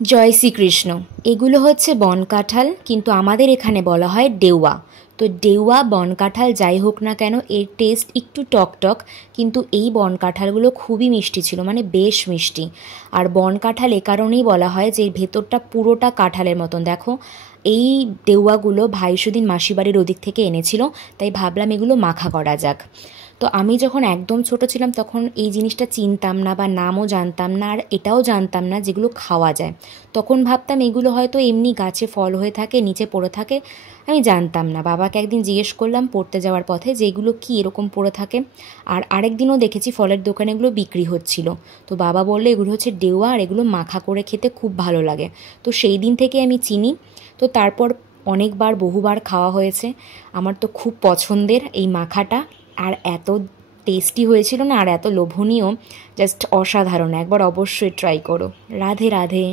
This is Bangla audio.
জয় শ্রীকৃষ্ণ। এগুলো হচ্ছে বন কাঁঠাল, কিন্তু আমাদের এখানে বলা হয় ডেওয়া। তো ডেওয়া বন কাঁঠাল যাই হোক না কেন, এর টেস্ট একটু টক টক, কিন্তু এই বন কাঁঠালগুলো খুবই মিষ্টি ছিল, মানে বেশ মিষ্টি। আর বন কাঁঠাল এ কারণেই বলা হয় যে এর ভেতরটা পুরোটা কাঁঠালের মতন। দেখো, এই ডেওয়াগুলো ভাই সেদিন মাসিবাড়ির ওদিক থেকে এনেছিল, তাই ভাবলাম এগুলো মাখা করা যাক। তো আমি যখন একদম ছোট ছিলাম তখন এই জিনিসটা চিনতাম না বা নামও জানতাম না, আর এটাও জানতাম না যেগুলো খাওয়া যায়। তখন ভাবতাম এগুলো হয়তো এমনি গাছে ফল হয়ে থাকে, নিচে পড়ে থাকে, আমি জানতাম না। বাবাকে একদিন জিজ্ঞেস করলাম পড়তে যাওয়ার পথে যে এগুলো কী এরকম পড়ে থাকে। আর আরেকদিনও দেখেছি ফলের দোকানে এগুলো বিক্রি হচ্ছিল। তো বাবা বললো এগুলো হচ্ছে ডেওয়া, আর এগুলো মাখা করে খেতে খুব ভালো লাগে। তো সেই দিন থেকে আমি চিনি। তো তারপর অনেকবার বহুবার খাওয়া হয়েছে। আমার তো খুব পছন্দের এই মাখাটা। আর এত টেস্টি হয়েছিল না, আর এত লোভনীয়, জাস্ট অসাধারণ। একবার অবশ্যই ট্রাই করো। রাধে রাধে।